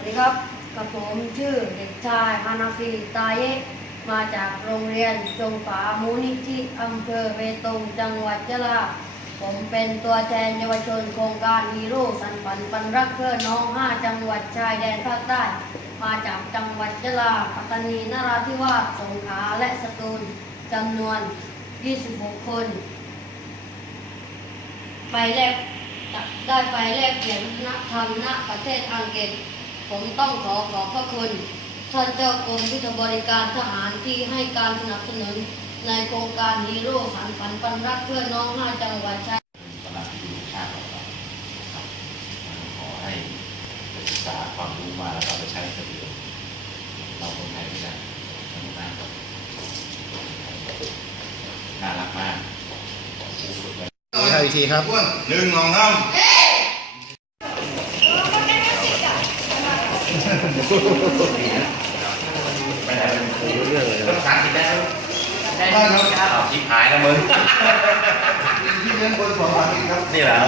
วัสดีครับกับผมชื่อเด็กชายฮานาฟีตาเยะมาจากโรงเรียนจงฝามูนิธิอำเภอเบตงจังหวัดยะลาผมเป็นตัวแทนเยาวชนโครงการฮีโร่สันฝันปันรักเพื่อน้องห้าจังหวัดชายแดนภาคใต้ มาจากจังหวัดยะลาปัตตานีนราธิวาสสงขลาและสตูลจำนวน 26 คน ไปแลกได้ไปแลกเปลี่ยนวัฒนธรรมณประเทศอังกฤษ ผมต้องขอขอบพระคุณ ท่านเจ้ากรมยุทธบริการทหารที่ให้การสนับสนุน ในโครงการฮีโร่สันฝันปันรักเพื่อน้องห้าจังหวัดชายสำหรับที่ดูชาติของเราครับขอให้ศึกษาความรู้มาแล้วก็ไปใช้ประโยชน์เราคนไทยด้วยกันขอบคุณมากครับน่ารักมากครูฝึกไว้ให้อีกทีครับหนึ่งสองสาม ไม่ได้เป็นครูเรื่องเลยภาษาอังกฤษได้ไหมได้ครับอ้าวชิบหายแล้วมึงที่เลี้ยงคนสองพันครับนี่เหรอ